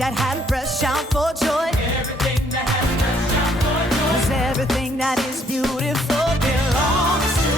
that has breath shout for joy. Everything that has breath shout for joy. 'Cause everything that is beautiful belongs to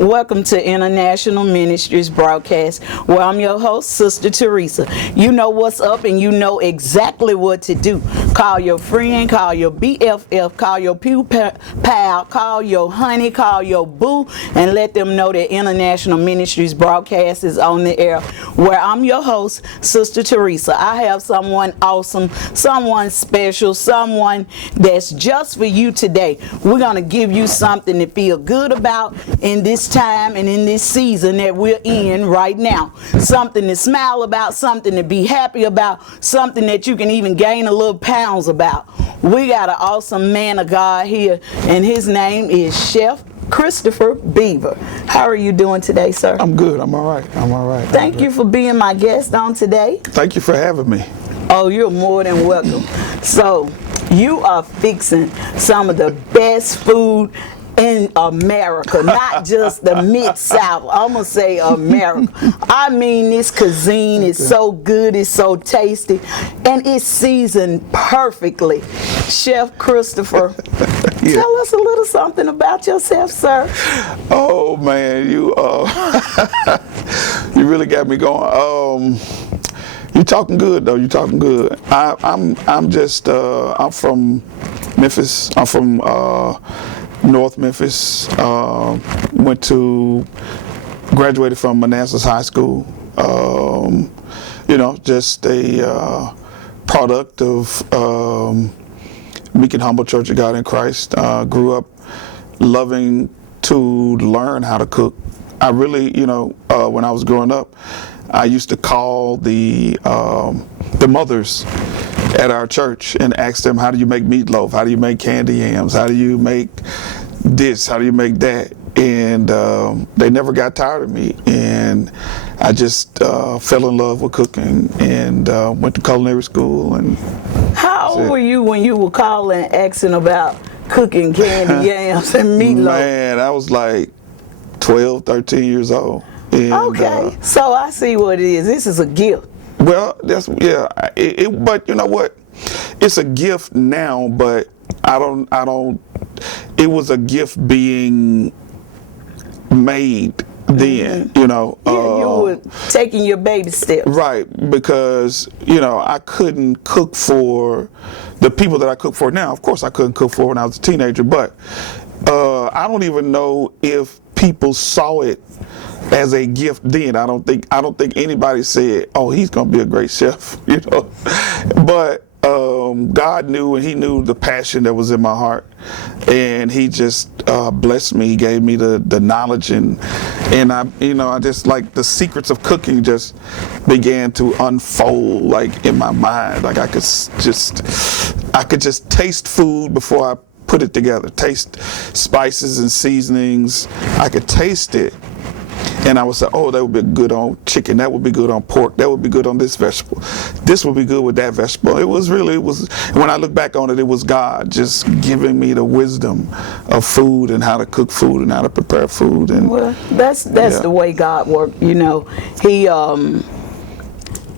you. Welcome to International Ministries broadcast, where I'm your host, Sister Teresa. You know what's up and you know exactly what to do. Call your friend, call your BFF, call your pew pal, call your honey, call your boo, and let them know that International Ministries broadcast is on the air, where I'm your host, Sister Teresa. I have someone awesome, someone special, someone that's just for you today. We're going to give you something to feel good about in this time and in this season that we're in right now. Something to smile about, something to be happy about, something that you can even gain a little pounds about. We got an awesome man of God here, and his name is Chef Christopher Beaver. How are you doing today, sir? I'm good. I'm all right. Thank you for being my guest on today. Thank you for having me. Oh, you're more than welcome. So, you are fixing some of the best food in America, not just the Mid-South. I'm going to say America. I mean, this cuisine is so good, it's so tasty, and it's seasoned perfectly. Chef Christopher, Yeah. tell us a little something about yourself, sir. Oh man, you you really got me going. You're talking good though. You're talking good. I'm from Memphis. I'm from North Memphis. Graduated from Manassas High School. Just a product of Meek and Humble Church of God in Christ. Grew up loving to learn how to cook. I really, when I was growing up, I used to call the mothers at our church and ask them, how do you make meatloaf? How do you make candy yams? How do you make this? How do you make that? And they never got tired of me. And I just fell in love with cooking and went to culinary school. And How old were you when you were calling, asking about cooking candy yams and meatloaf? Man, I was like 12, 13 years old. And, Okay, so I see what it is. This is a gift. Well, but you know what? It's a gift now, but I don't. It was a gift being made then, Yeah, you were taking your baby steps. Right, because I couldn't cook for the people that I cook for now. Of course, I couldn't cook for when I was a teenager, but I don't even know if people saw it as a gift then. I don't think anybody said, "Oh, he's gonna be a great chef," But God knew, and He knew the passion that was in my heart, and He just blessed me. He gave me the knowledge, and I just like the secrets of cooking just began to unfold like in my mind. Like I could just taste food before I put it together. Taste spices and seasonings. I could taste it. And I would say, oh, that would be good on chicken. That would be good on pork. That would be good on this vegetable. This would be good with that vegetable. It was when I look back on it, it was God just giving me the wisdom of food and how to cook food and how to prepare food. And Well, that's the way God worked. He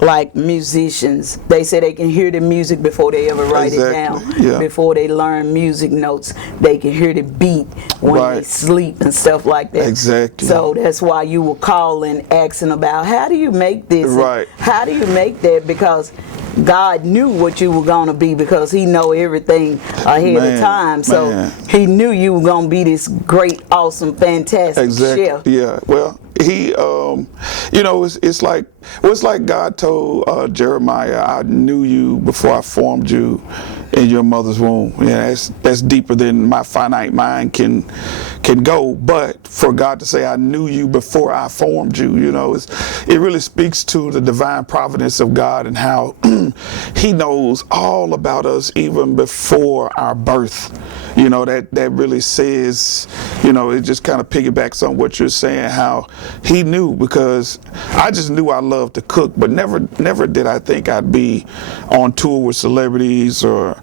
like musicians, they say they can hear the music before they ever write it down. Yeah. Before they learn music notes, they can hear the beat when they sleep and stuff like that. Exactly. So that's why you were calling, asking about how do you make this? Right. How do you make that? Because God knew what you were going to be, because He know everything ahead of time. So He knew you were going to be this great, awesome, fantastic chef. Yeah. Well, He, it's like God told Jeremiah, "I knew you before I formed you in your mother's womb." Yeah, that's deeper than my finite mind can go. But for God to say, "I knew you before I formed you," it really speaks to the divine providence of God and how He knows all about us even before our birth. That really says, it just kind of piggybacks on what you're saying, how He knew, because I just knew I loved to cook, but never did I think I'd be on tour with celebrities or,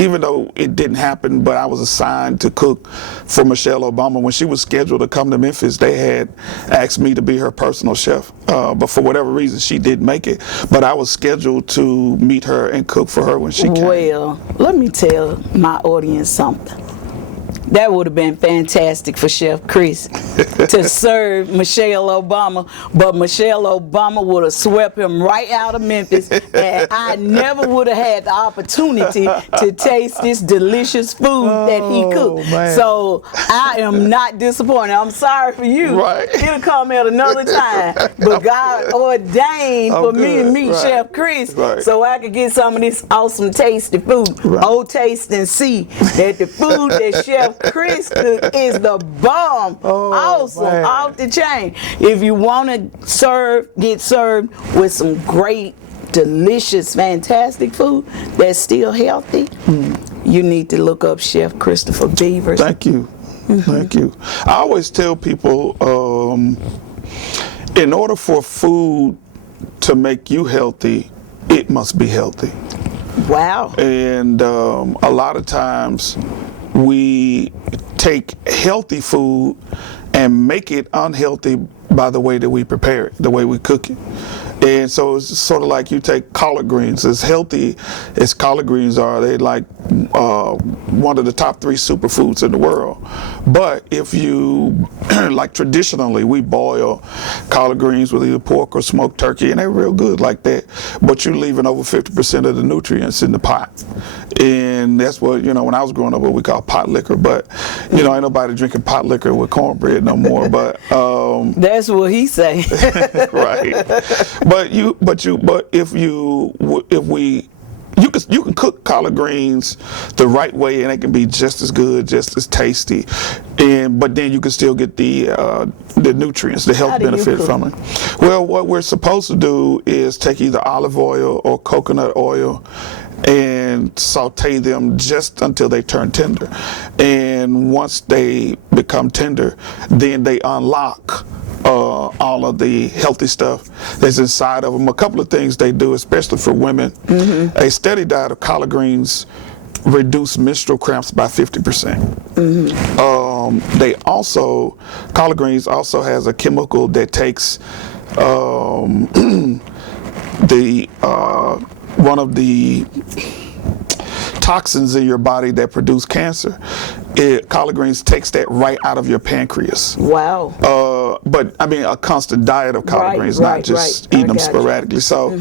even though it didn't happen, but I was assigned to cook for Michelle Obama. When she was scheduled to come to Memphis, they had asked me to be her personal chef, but for whatever reason, she didn't make it. But I was scheduled to meet her and cook for her when she came. Well, let me tell my audience something. That would have been fantastic for Chef Chris to serve Michelle Obama, but Michelle Obama would have swept him right out of Memphis, and I never would have had the opportunity to taste this delicious food that he cooked. Man. So I am not disappointed. I'm sorry for you. Right. It'll come at another time, but God ordained for me to meet Right. Chef Chris Right. so I could get some of this awesome tasty food. Right. Oh, taste and see that the food that Chef Chris cook is the bomb. Awesome, man. off the chain. If you want to get served with some great, delicious, fantastic food that's still healthy, you need to look up Chef Christopher Beavers. Thank you. Thank you. I always tell people, in order for food to make you healthy, it must be healthy. Wow. And a lot of times we take healthy food and make it unhealthy by the way that we prepare it, the way we cook it. And so it's sort of like you take collard greens. As healthy as collard greens are, they like one of the top 3 superfoods in the world. But if you, like traditionally, we boil collard greens with either pork or smoked turkey, and they're real good like that. But you're leaving over 50% of the nutrients in the pot. And that's what, when I was growing up, what we call pot liquor. But, ain't nobody drinking pot liquor with cornbread no more. But that's what he say. right. But you can cook collard greens the right way, and they can be just as good, just as tasty, but then you can still get the nutrients, the health benefit from it. Well, what we're supposed to do is take either olive oil or coconut oil and saute them just until they turn tender. And once they become tender, then they unlock all of the healthy stuff that's inside of them. A couple of things they do, especially for women, a steady diet of collard greens reduce menstrual cramps by 50%. Collard greens also has a chemical that takes one of the toxins in your body that produce cancer. Collard greens takes that right out of your pancreas. Wow. But I mean, a constant diet of collard greens, not just eating them sporadically. So,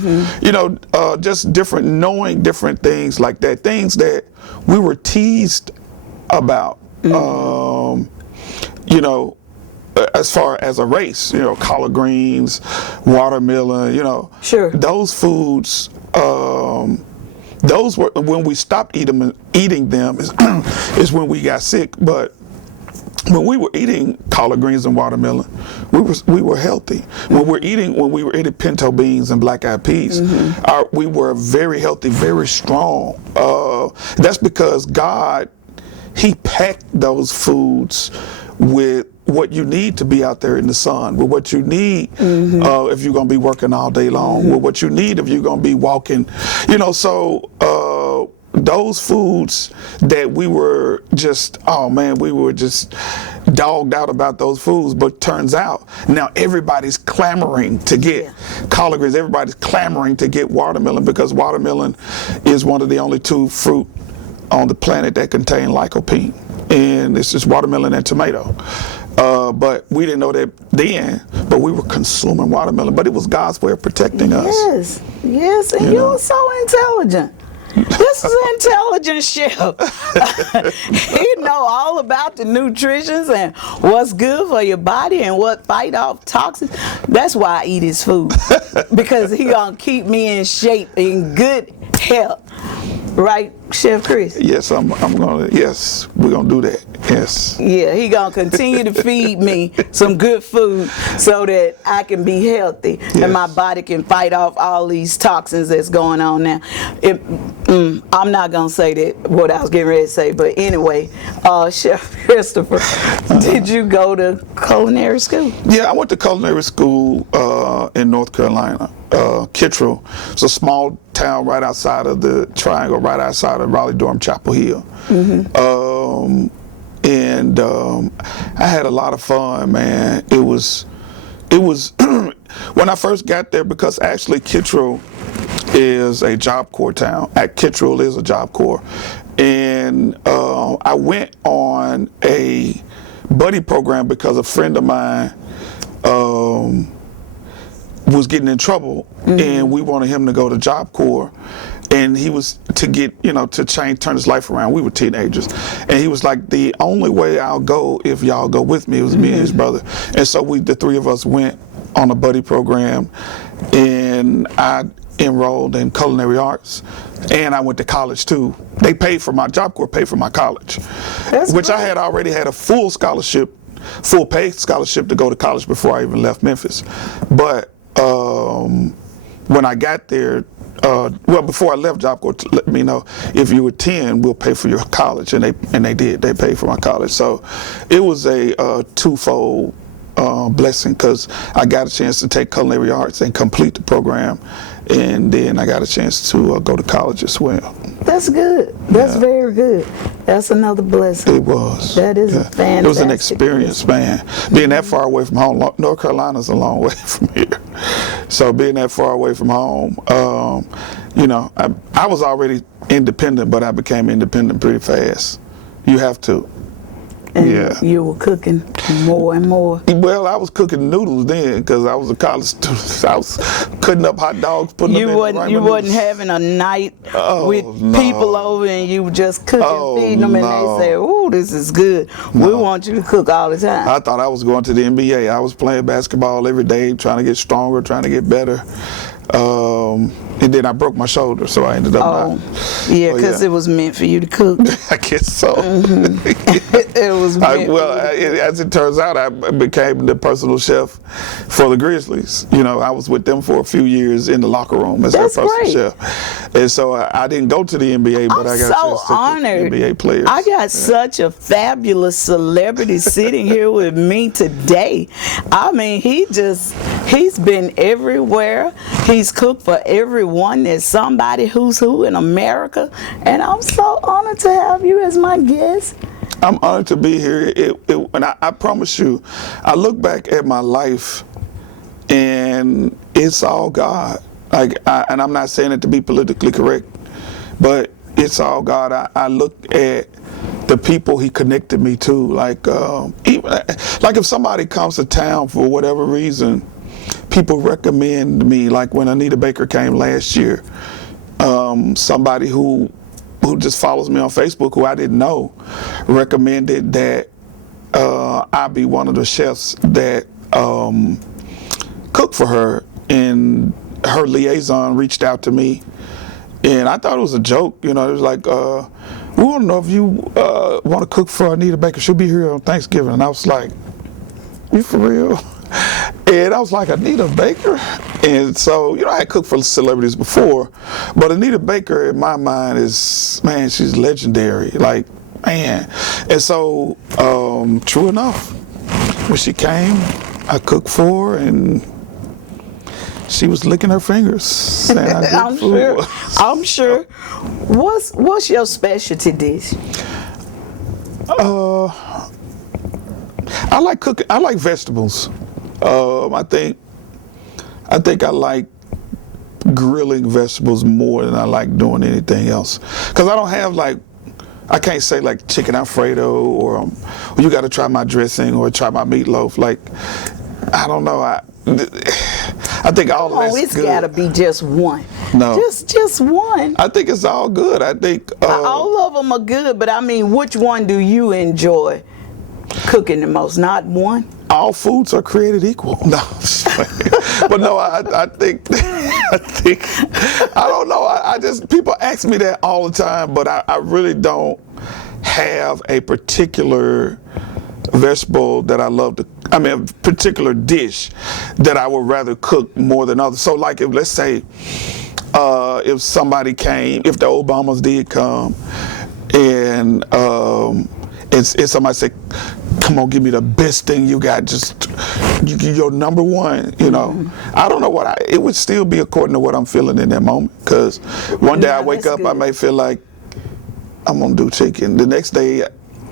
just knowing different things like that, things that we were teased about, as far as a race, collard greens, watermelon, Sure. Those foods, those were, when we stopped eating them is when we got sick. But when we were eating collard greens and watermelon, we were healthy. When we were eating pinto beans and black eyed peas, we were very healthy, very strong. That's because God, He packed those foods with what you need to be out there in the sun, with what you need if you're going to be working all day long, with what you need if you're going to be walking, those foods that we were just, we were just dogged out about those foods. But turns out now everybody's clamoring to get collard greens. Everybody's clamoring to get watermelon, because watermelon is one of the only 2 fruit on the planet that contain lycopene. And it's just watermelon and tomato. But we didn't know that then, but we were consuming watermelon. But it was God's way of protecting us. Yes, and you're so intelligent. This is an intelligent chef. He know all about the nutrition and what's good for your body and what fight off toxins. That's why I eat his food, because he gonna keep me in shape, in good health. Right, Chef Chris? Yes, we're gonna do that. Yes. Yeah, he gonna continue to feed me some good food so that I can be healthy and my body can fight off all these toxins that's going on now. I'm not gonna say that what I was getting ready to say, but anyway, Chef Christopher, did you go to culinary school? Yeah, I went to culinary school in North Carolina, Kittrell. It's a small town right outside of the Triangle, right outside of Raleigh-Durham, Chapel Hill. And I had a lot of fun, man. It was when I first got there, because actually Kittrell is a Job Corps town. Kittrell is a Job Corps. And I went on a buddy program because a friend of mine was getting in trouble, and we wanted him to go to Job Corps, and he was to get, to turn his life around. We were teenagers, and he was like, the only way I'll go if y'all go with me. It was me and his brother, and so the three of us went on a buddy program, and I enrolled in culinary arts, and I went to college too. They paid for Job Corps paid for my college, which great. I had already had a full paid scholarship to go to college before I even left Memphis. But when I got there, before I left Job Corps, to let me know, if you attend, we'll pay for your college, and they did. They paid for my college, so it was a twofold blessing, because I got a chance to take culinary arts and complete the program, and then I got a chance to go to college as well. That's good. That's very good. That's another blessing. It was. That is a fantastic. It was an experience, man. Being that far away from home, North Carolina's a long way from here. So being that far away from home, I was already independent, but I became independent pretty fast. You have to. And you were cooking more and more. Well, I was cooking noodles then, because I was a college student. I was cutting up hot dogs, putting them in ramen You wasn't noodles. having a night with people over, and you were just cooking, feeding them, and they say, "Ooh, this is good. We want you to cook all the time." I thought I was going to the NBA. I was playing basketball every day, trying to get stronger, trying to get better. And then I broke my shoulder, so I ended up because it was meant for you to cook. I guess so. It was meant as it turns out, I became the personal chef for the Grizzlies. I was with them for a few years in the locker room as their personal chef. And so I didn't go to the NBA, but I got so a chance to honored. NBA players. I got such a fabulous celebrity sitting here with me today. I mean, he's been everywhere. He's cooked for everyone. There's somebody who's who in America, and I'm so honored to have you as my guest. I'm honored to be here. And I promise you, I look back at my life, and it's all God. And I'm not saying it to be politically correct, but it's all God. I look at the people He connected me to, like if somebody comes to town for whatever reason, people recommend me. Like when Anita Baker came last year, somebody who just follows me on Facebook, who I didn't know, recommended that I be one of the chefs that cook for her, and her liaison reached out to me, and I thought it was a joke. It was like, we want to know if you want to cook for Anita Baker. She'll be here on Thanksgiving. And I was like, you for real? And I was like, Anita Baker? And so, I had cooked for celebrities before, but Anita Baker, in my mind, she's legendary. Like, man. And so, true enough, when she came, I cooked for her, and she was licking her fingers, saying I did food. I'm sure. What's your specialty dish? I like cooking. I like vegetables. I think I like grilling vegetables more than I like doing anything else. Because I don't have I can't say like chicken Alfredo or you got to try my dressing or try my meatloaf. Like, I don't know. I think all of that's it's good. Gotta be just one. No. Just one. I think it's all good. I think all of them are good, but I mean, which one do you enjoy cooking the most? Not one? All foods are created equal. No, but no, I think I don't know. I just, people ask me that all the time, but I really don't have a particular vegetable that I love to, a particular dish that I would rather cook more than others. So like, if let's say, if somebody came, if the Obamas did come, and somebody said, come on, give me the best thing you got. Just your number one, you know. I don't know what it would still be according to what I'm feeling in that moment. Because one day I wake up, I may feel like I'm going to do chicken. The next day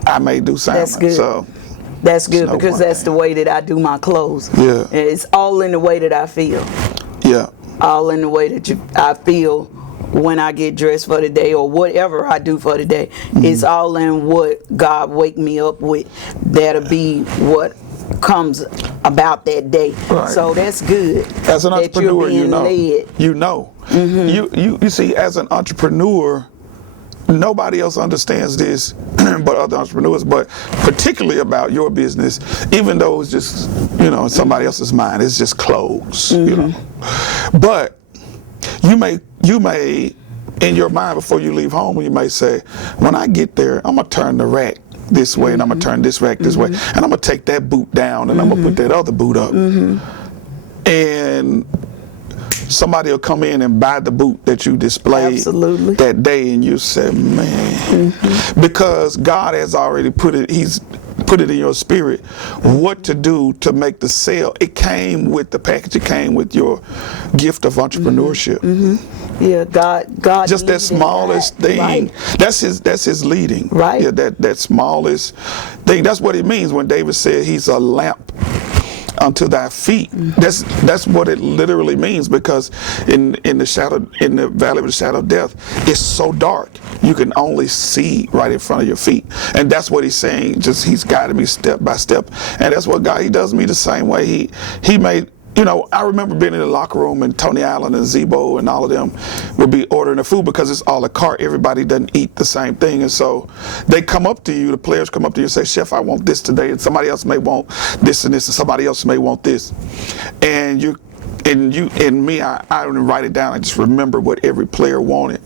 I may do salmon. That's good. So that's good because that's the way that I do my clothes. Yeah. It's all in the way that I feel. Yeah. All in the way that I feel when I get dressed for the day or whatever I do for the day. It's all in what God wake me up with. That'll be what comes about that day. Right. So that's good. As an entrepreneur, you know. Led. You know. You see, as an entrepreneur, nobody else understands this but other entrepreneurs, but particularly about your business, even though it's just, you know, in somebody else's mind, it's just clothes, you know. But you may, in your mind before you leave home, you may say, when I get there, I'm going to turn the rack this way and I'm going to turn this rack this way, and I'm going to take that boot down and I'm going to put that other boot up. And somebody will come in and buy the boot that you displayed that day, and you say, man, because God has already put it, he's put it in your spirit what to do to make the sale. It came with the package, it came with your gift of entrepreneurship. Yeah, God just that smallest thing. Right. That's his leading. Right. Yeah, that smallest thing. That's what it means when David said he's a lamp unto thy feet. That's what it literally means, because in the valley of the shadow of death, it's so dark you can only see right in front of your feet. And that's what he's saying. Just he's guided me step by step, and that's what God, he does me the same way. He made, you know, I remember being in the locker room and Tony Allen and Zebo and all of them would be ordering the food because it's a la carte. Everybody doesn't eat the same thing. And so they come up to you, the players come up to you and say, Chef, I want this today. And somebody else may want this and this, and somebody else may want this. And me, I didn't write it down. I just remember what every player wanted.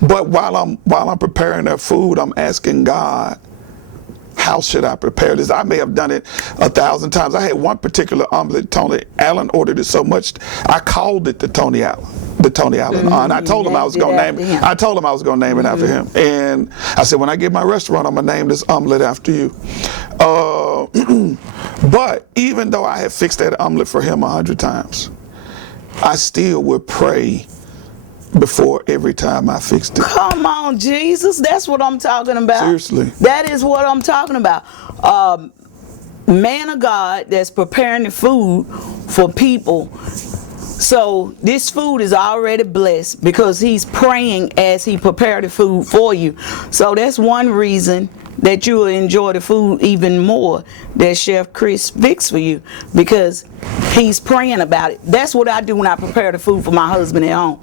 But while I'm preparing their food, I'm asking God, how should I prepare this? I may have done it 1,000 times. I had one particular omelet, Tony Allen ordered it so much, I called it the Tony Allen. And I told him I was going to name it. I told him I was going to name it after him. And I said, when I get my restaurant, I'm going to name this omelet after you. But even though I had fixed that omelet for him 100 times, I still would pray before every time I fixed it. Come on, Jesus. That's what I'm talking about. Seriously. That is what I'm talking about. Man of God that's preparing the food for people. So this food is already blessed because he's praying as he prepared the food for you. So that's one reason that you will enjoy the food even more that Chef Chris fixed for you, because he's praying about it. That's what I do when I prepare the food for my husband at home.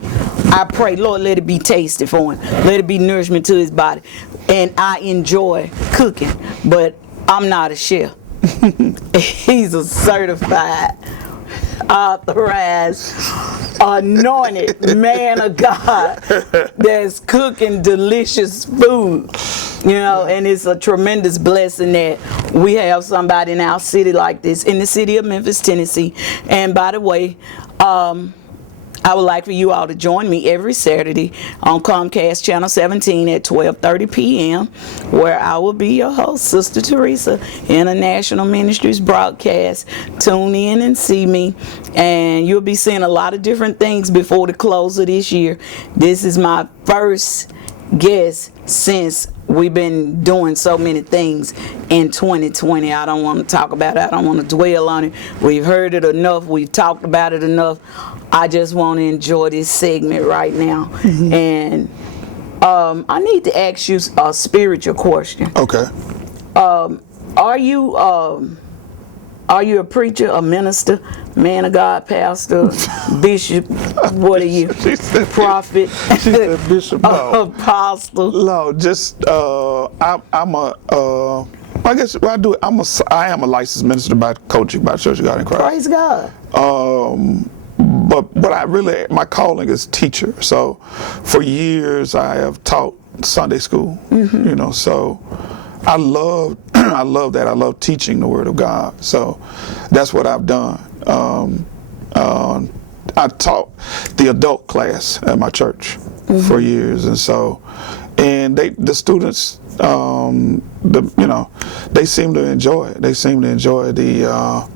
I pray, Lord, let it be tasty for him. Let it be nourishment to his body. And I enjoy cooking, but I'm not a chef. He's a certified, authorized, anointed man of God that's cooking delicious food. You know, and it's a tremendous blessing that we have somebody in our city like this, in the city of Memphis, Tennessee. And by the way, I would like for you all to join me every Saturday on Comcast Channel 17 at 12:30 p.m. where I will be your host, Sister Teresa, International Ministries broadcast. Tune in and see me, and you'll be seeing a lot of different things before the close of this year. This is my first guest since we've been doing so many things in 2020. I don't want to talk about it. I don't want to dwell on it. We've heard it enough. We've talked about it enough. I just want to enjoy this segment right now. And I need to ask you a spiritual question. Okay. Are you a preacher, a minister, man of God, pastor, bishop? What are you? Prophet? She said bishop. No. Apostle? No, just I'm a. I guess what I do. I am a licensed minister by coaching by Church of God in Christ. Praise God. But my calling is teacher. So for years I have taught Sunday school. You know, so I love that. I love teaching the Word of God. So that's what I've done. I taught the adult class at my church for years, and the students they seem to enjoy it. They seem to enjoy the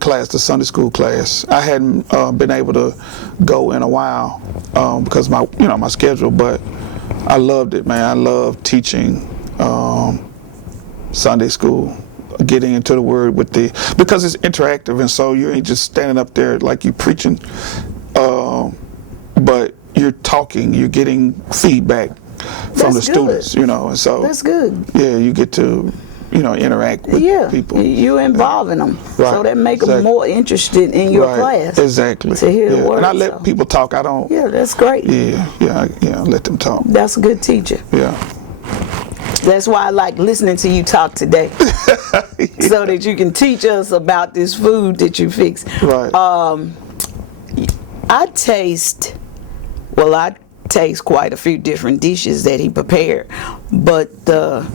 class, the Sunday school class. I hadn't been able to go in a while because my schedule, but I loved it, man. I love teaching Sunday school, getting into the Word because it's interactive, and so you ain't just standing up there like you preaching, but you're talking, you're getting feedback from the students, and so that's good. Yeah, you get to interact with people. You involving them, so that make them more interested in your class. Exactly. To hear the word. And I let people talk. I don't. Yeah, that's great. Yeah. Let them talk. That's a good teacher. Yeah. That's why I like listening to you talk today, so that you can teach us about this food that you fix. Right. I taste quite a few different dishes that he prepared, but the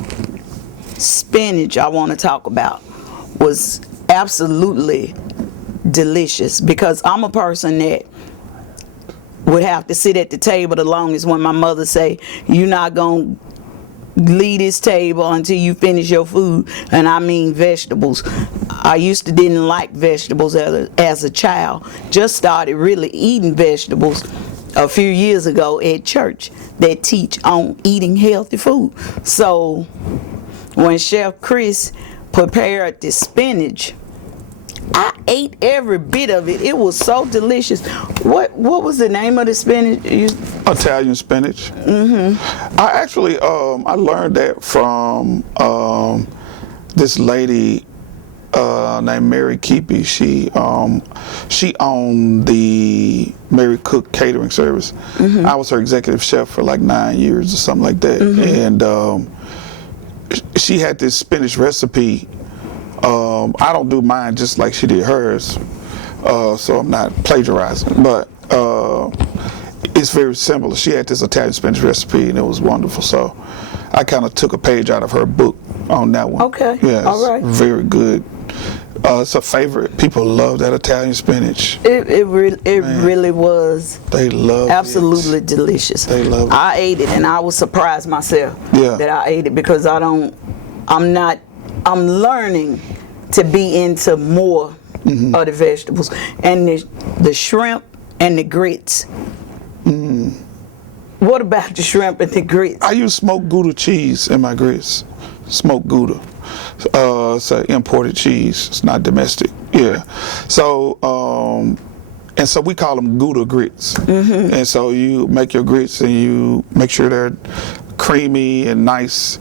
spinach I want to talk about was absolutely delicious, because I'm a person that would have to sit at the table the longest when my mother say, "You're not gonna leave this table until you finish your food," and I mean vegetables. I used to didn't like vegetables as a child. Just started really eating vegetables a few years ago at church that teach on eating healthy food. So when Chef Chris prepared the spinach, I ate every bit of it. It was so delicious. What was the name of the spinach? Italian spinach. Mm-hmm. I actually I learned that from this lady named Mary Keepy. She owned the Mary Cook catering service. Mm-hmm. I was her executive chef for like 9 years or something like that. Mm-hmm. And she had this spinach recipe. I don't do mine just like she did hers, so I'm not plagiarizing, but it's very simple. She had this Italian spinach recipe, and it was wonderful, so I kind of took a page out of her book on that one. Okay. Yeah, all right. Very good. It's a favorite. People love that Italian spinach. It really was. They love absolutely delicious. They love it. I ate it, and I was surprised myself that I ate it, because I'm learning to be into more of the vegetables, and the shrimp and the grits. What about the shrimp and the grits? I use smoked Gouda cheese in my grits. Smoked Gouda. It's an imported cheese. It's not domestic. Yeah. So, and so we call them Gouda grits. Mm-hmm. And so you make your grits and you make sure they're creamy and nice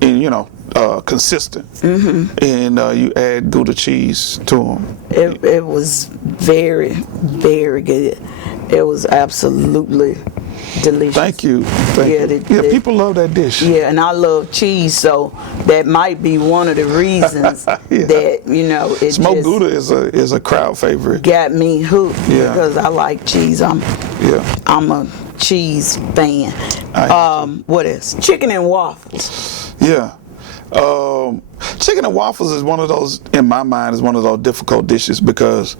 and, consistent. Mm-hmm. And you add Gouda cheese to them. It was very, very good. It was absolutely delicious. Thank you. People love that dish. Yeah, and I love cheese, so that might be one of the reasons that it smoked Gouda is a crowd favorite. Got me hooked because I like cheese. I'm a cheese fan. What else? Chicken and waffles. Yeah. Chicken and waffles is one of those, in my mind, is one of those difficult dishes because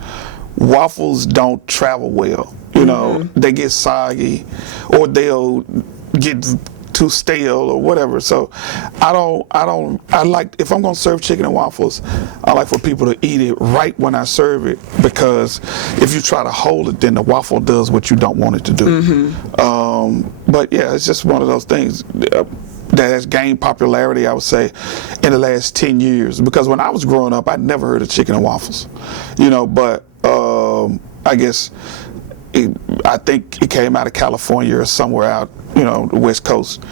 waffles don't travel well. They get soggy, or they'll get too stale or whatever. So I like, if I'm gonna serve chicken and waffles, I like for people to eat it right when I serve it, because if you try to hold it, then the waffle does what you don't want it to do. Mm-hmm. But yeah, it's just one of those things that has gained popularity, I would say, in the last 10 years. Because when I was growing up, I'd never heard of chicken and waffles, but I guess I think it came out of California or somewhere out, the West Coast.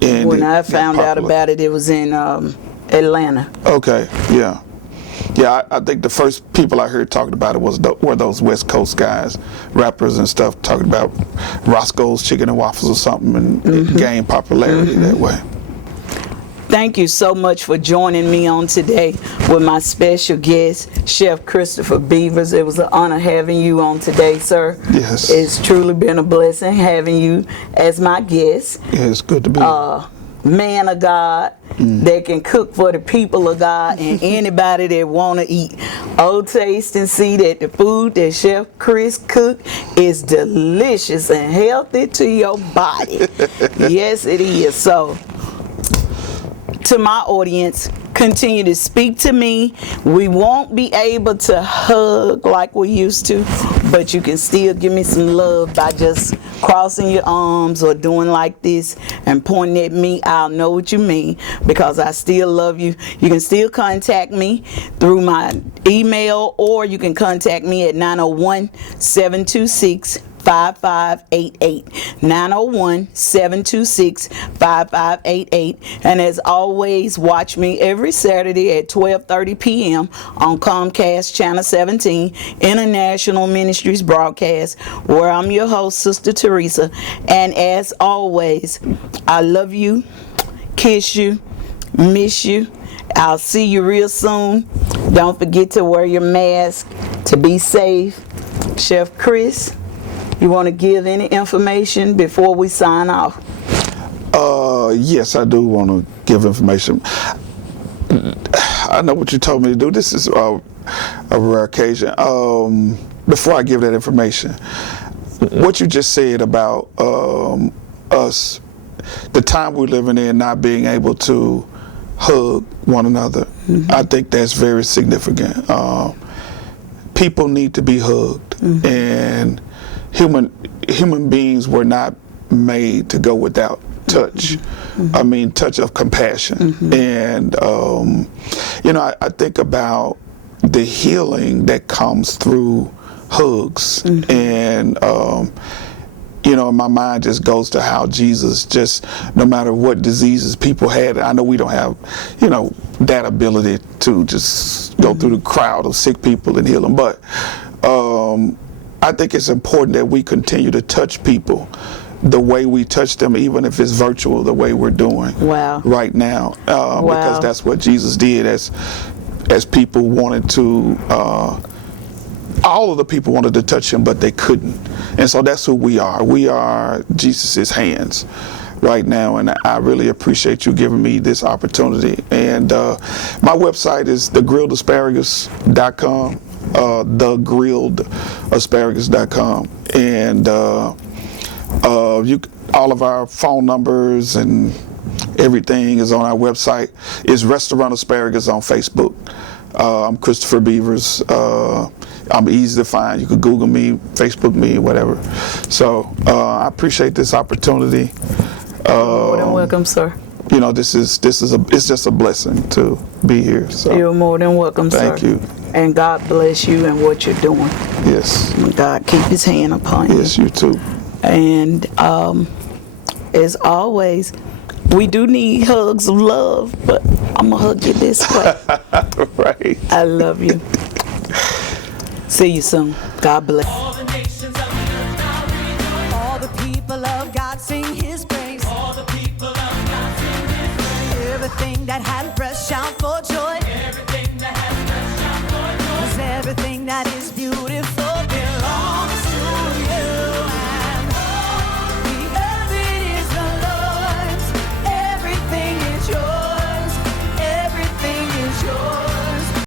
And when I found out about it, it was in Atlanta. Okay, yeah. Yeah, I think the first people I heard talking about it were those West Coast guys, rappers and stuff, talking about Roscoe's Chicken and Waffles or something, and it gained popularity that way. Thank you so much for joining me on today with my special guest, Chef Christopher Beavers. It was an honor having you on today, sir. Yes. It's truly been a blessing having you as my guest. Yeah, it's good to be here. Man of God that can cook for the people of God and anybody that want to eat. Oh, taste and see that the food that Chef Chris cooked is delicious and healthy to your body. Yes, it is. So to my audience, continue to speak to me. We won't be able to hug like we used to, but you can still give me some love by just crossing your arms or doing like this and pointing at me. I'll know what you mean, because I still love you. You can still contact me through my email, or you can contact me at 901-726-5588. 901-726-5588. And as always, watch me every Saturday at 12:30 p.m. on Comcast Channel 17 International Ministries broadcast, where I'm your host, Sister Teresa. And as always, I love you, kiss you, miss you. I'll see you real soon. Don't forget to wear your mask to be safe. Chef Chris, you want to give any information before we sign off? Yes, I do want to give information. I know what you told me to do. This is a rare occasion. Before I give that information, what you just said about us, the time we're living in, not being able to hug one another, I think that's very significant. People need to be hugged, and human beings were not made to go without touch. I mean, touch of compassion. And I think about the healing that comes through hugs. And my mind just goes to how Jesus, just no matter what diseases people had, I know we don't have that ability to just go through the crowd of sick people and heal them, but I think it's important that we continue to touch people the way we touch them, even if it's virtual, the way we're doing right now, because that's what Jesus did. As people wanted to, all of the people wanted to touch him, but they couldn't. And so that's who we are. We are Jesus's hands right now, and I really appreciate you giving me this opportunity. And my website is thegrillasparagus.com, thegrillasparagus.com, and all of our phone numbers and everything is on our website. It's Restaurant Asparagus on Facebook. I'm Christopher Beavers. I'm easy to find. You could Google me, Facebook me, whatever. So I appreciate this opportunity. More than welcome, sir. It's just a blessing to be here. So you're more than welcome, sir. Thank you. And God bless you and what you're doing. Yes. God keep his hand upon you. Yes, you too. And as always, we do need hugs of love, but I'm going to hug you this way. Right. I love you. See you soon. God bless. All the nations of the earth now rejoice. All the people of God sing his praise. All the people of God sing his praise. Everything that has breath shout for joy.